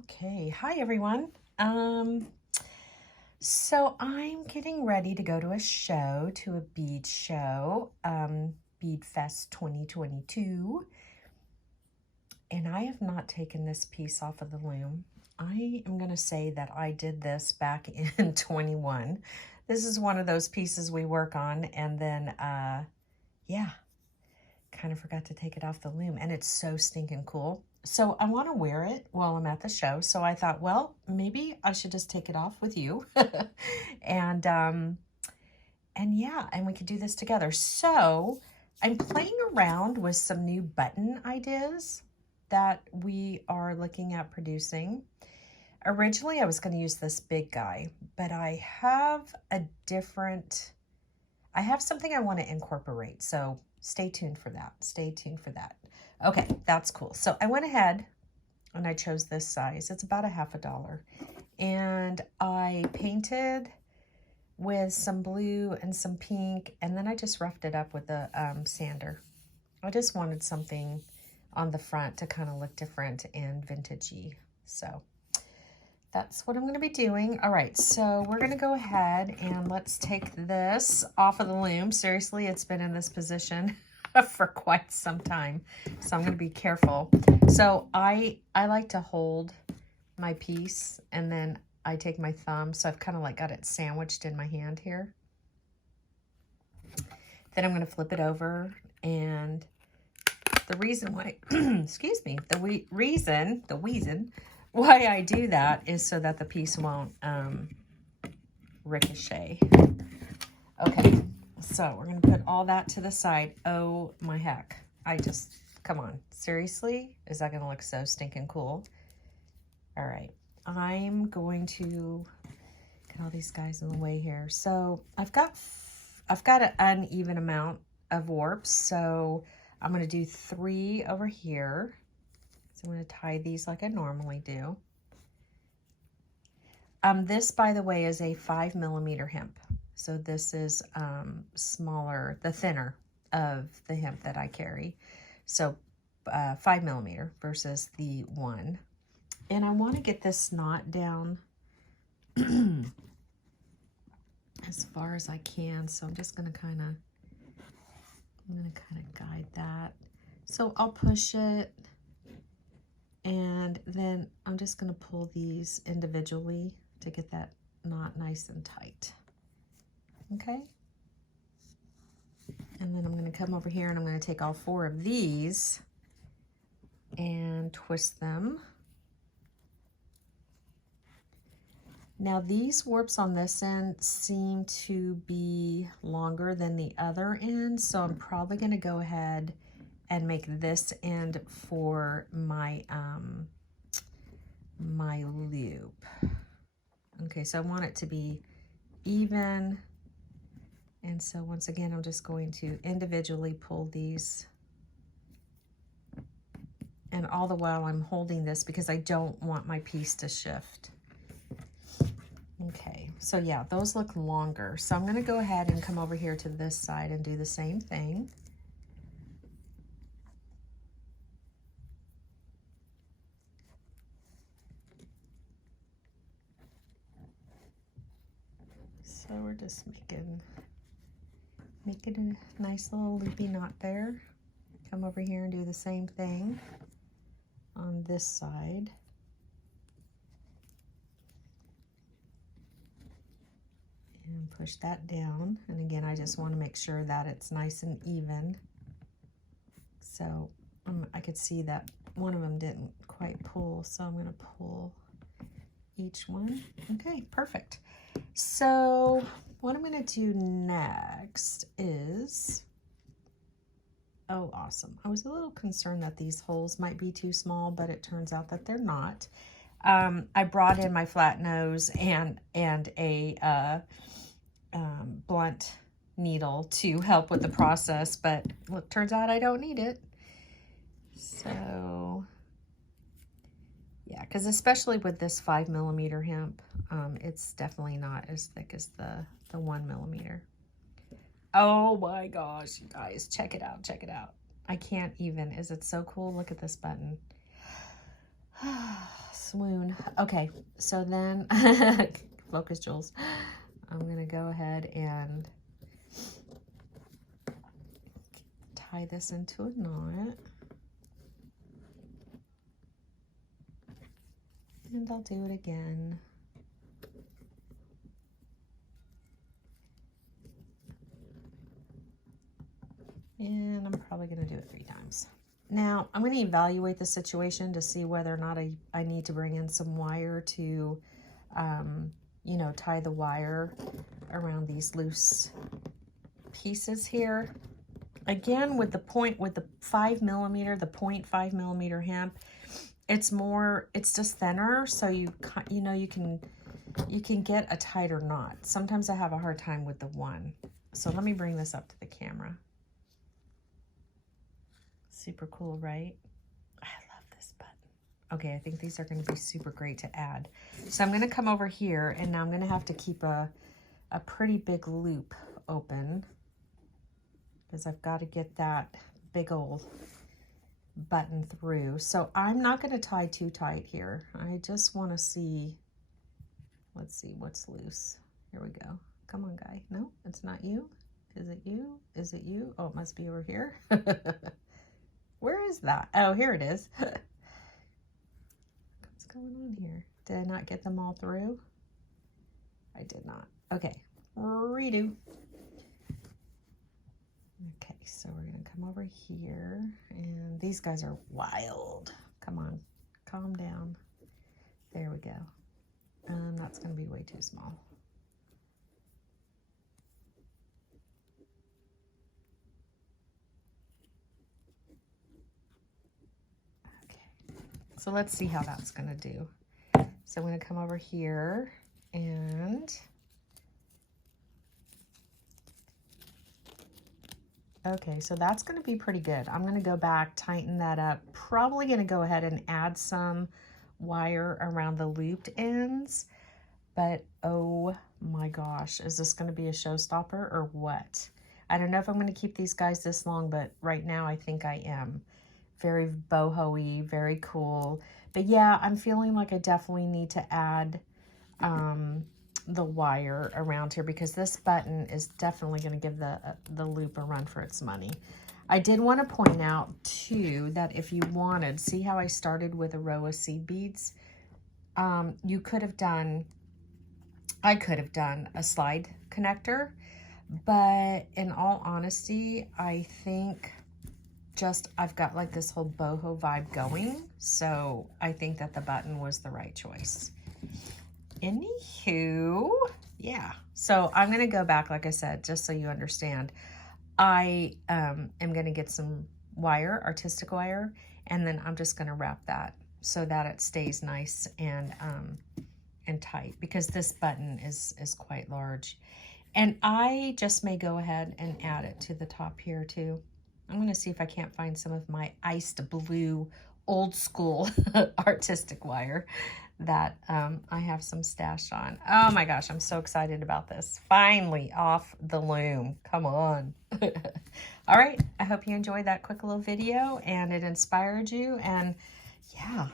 Okay, hi everyone. So I'm getting ready to go to a show, to a bead show, Bead Fest 2022, and I have not taken this piece off of the loom. I am going to say that I did this back in 21. This is one of those pieces we work on, and then, yeah, kind of forgot to take it off the loom, and it's so stinking cool. So I want to wear it while I'm at the show. So I thought, well, maybe I should just take it off with you. and yeah, and we could do this together. So I'm playing around with some new button ideas that we are looking at producing. Originally, I was going to use this big guy, but I have something I want to incorporate. So stay tuned for that. Stay tuned for that. Okay, that's cool. So I went ahead and I chose this size. It's about $50. And I painted with some blue and some pink, and then I just roughed it up with a sander. I just wanted something on the front to kind of look different and vintagey. So that's what I'm going to be doing. All right, so we're going to go ahead and let's take this off of the loom. Seriously, it's been in this position for quite some time, so I'm going to be careful. So I like to hold my piece, and then I take my thumb, so I've kind of like got it sandwiched in my hand here. Then I'm going to flip it over, and the reason why, excuse me, the reason why I do that is so that the piece won't ricochet. Okay, so we're going to put all that to the side. Oh my heck. Come on. Seriously? Is that going to look so stinking cool? All right. I'm going to get all these guys in the way here. So I've got an uneven amount of warps. So I'm going to do 3 over here. So I'm going to tie these like I normally do. This, by the way, is a 5mm hemp. So this is smaller, the thinner of the hemp that I carry. So 5mm versus the 1. And I want to get this knot down as far as I can. So I'm just going to kind of guide that. So I'll push it, and then I'm just going to pull these individually to get that knot nice and tight. Okay. And then I'm going to come over here and I'm going to take all 4 of these and twist them. Now these warps on this end seem to be longer than the other end, so I'm probably going to go ahead and make this end for my my loop. Okay, so I want it to be even, and so once again I'm just going to individually pull these, and all the while I'm holding this because I don't want my piece to shift. Okay, so yeah, those look longer. So I'm going to go ahead and come over here to this side and do the same thing. So we're just making a nice little loopy knot there. Come over here and do the same thing on this side. And push that down. And again, I just want to make sure that it's nice and even. So I could see that one of them didn't quite pull, so I'm going to pull each one. Okay, perfect. So what I'm going to do next is, oh, awesome. I was a little concerned that these holes might be too small, but it turns out that they're not. I brought in my flat nose and a blunt needle to help with the process, but look, turns out I don't need it. So yeah, because especially with this 5mm hemp, it's definitely not as thick as the 1mm. Oh my gosh, you guys, check it out, check it out. I can't even, is it so cool? Look at this button. Swoon. Okay, so then, focus, Jules. I'm going to go ahead and tie this into a knot. And I'll do it again. And I'm probably going to do it 3 times. Now, I'm going to evaluate the situation to see whether or not I need to bring in some wire to, you know, tie the wire around these loose pieces here. Again, with the 5 millimeter, the 0.5 millimeter hemp, it's just thinner, so you know, you can get a tighter knot. Sometimes I have a hard time with the one. So let me bring this up to the camera. Super cool, right? I love this button. Okay, I think these are going to be super great to add. So I'm going to come over here, and now I'm going to have to keep a pretty big loop open because I've got to get that big old button through. So I'm not going to tie too tight here. I just want to see, let's see what's loose. Here we go. Come on, guy. No, it's not you. Is it you? Is it you? Oh, it must be over here. Where is that? Oh, here it is. What's going on here? Did I not get them all through? I did not. Okay, redo. Okay, so we're gonna come over here, and these guys are wild. Come on, calm down. There we go. That's gonna be way too small. So let's see how that's going to do. So I'm going to come over here and okay, so that's going to be pretty good. I'm going to go back, tighten that up. Probably going to go ahead and add some wire around the looped ends. But oh my gosh, is this going to be a showstopper or what? I don't know if I'm going to keep these guys this long, but right now I think I am. Very boho-y, very cool. But yeah, I'm feeling like I definitely need to add the wire around here because this button is definitely going to give the loop a run for its money. I did want to point out too that if you wanted, see how I started with a row of seed beads? You could have done, I could have done a slide connector, but in all honesty, I think I've got like this whole boho vibe going, so I think that the button was the right choice. Anywho, yeah, so I'm gonna go back, like I said, just so you understand. I am gonna get some wire, artistic wire, and then I'm just gonna wrap that so that it stays nice and tight, because this button is quite large. And I just may go ahead and add it to the top here too. I'm going to see if I can't find some of my iced blue old school artistic wire that I have some stashed on. Oh my gosh, I'm so excited about this. Finally off the loom. Come on. All right, I hope you enjoyed that quick little video and it inspired you. And yeah,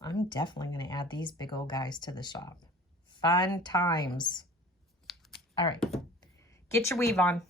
I'm definitely going to add these big old guys to the shop. Fun times. All right, get your weave on.